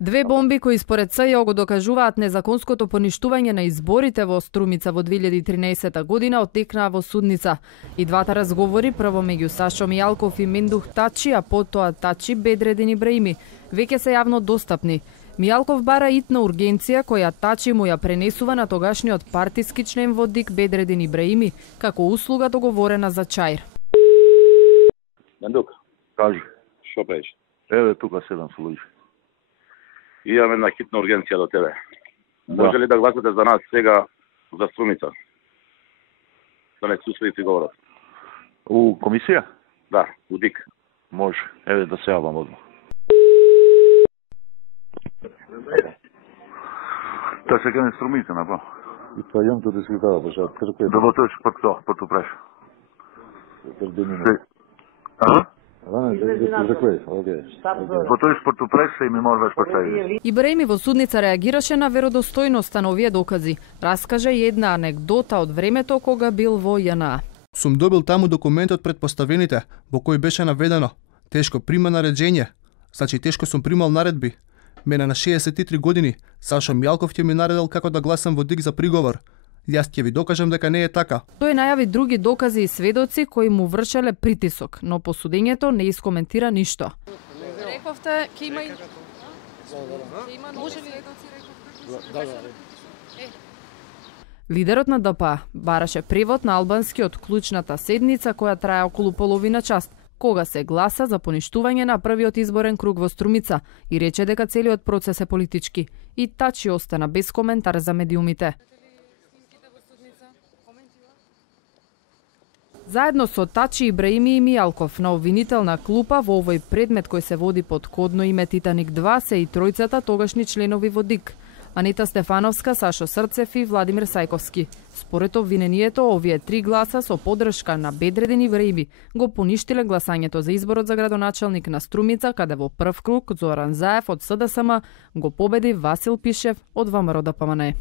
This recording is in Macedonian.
Две бомби кои според СЈО го докажуваат незаконското поништување на изборите во Струмица во 2013 година оттекнаа во судница. И двата разговори, прво меѓу Сашо Мијалков и Мендух Тачи, а потоа Тачи Бедредин Ибраими, веќе се јавно достапни. Мијалков бара итна ургенција која Тачи му ја пренесува на тогашниот партиски член во ДИК Бедредин Ибраими како услуга договорена за чаир. Мендук, Кажи, што правиш? еве тука седам со луѓе. Имам една хитна ургенција до тебе. Да. Може ли да гласате за нас сега за Струмица? Да не се усвои приговорот. У комисија? Да, у ДИК. Може, еве да се јавам одмah. Та се кане Струмица, напа. И пойдем туда святого, пожалуйста. Да во тој порту преш. Ага? Окей. Во тој порту преш и ми можеш поставиш. Ибраими во судница реагираше на веродостојноста на овие докази. Раскаже една анекдота од времето кога бил во ЈНА. Сум добил таму документ од претпоставените, во кој беше наведено: тешко прима нареđenje. Значи тешко сум примал наредби. Мене на 63 години Сашо Мијалков ќе ми наредил како да гласам во ДИК за приговор. Јас ќе ви докажам дека не е така. Тој најави други докази и сведоци кои му вршеле притисок, но по судењето не искоментира ништо. Рековте, ќе има и... Може ли рековте? Лидерот на ДПА бараше превод на албански од клучната седница која трае околу половина час, кога се гласа за поништување на првиот изборен круг во Струмица и рече дека целиот процес е политички. И Тачи остана без коментар за медиумите. Заедно со Тачи, Ибраими и Мијалков на обвинителна клупа во овој предмет кој се води под кодно име Титаник 2 се и тројцата тогашни членови во ДИК: Анита Стефановска, Сашо Срцев и Владимир Сајковски. Според обвинението, овие три гласа со поддршка на Бедредин Ибраими го поништиле гласањето за изборот за градоначалник на Струмица, каде во прв круг Зоран Заев од СДСМ го победи Васил Пишев од ВМРО ДПМНЕ.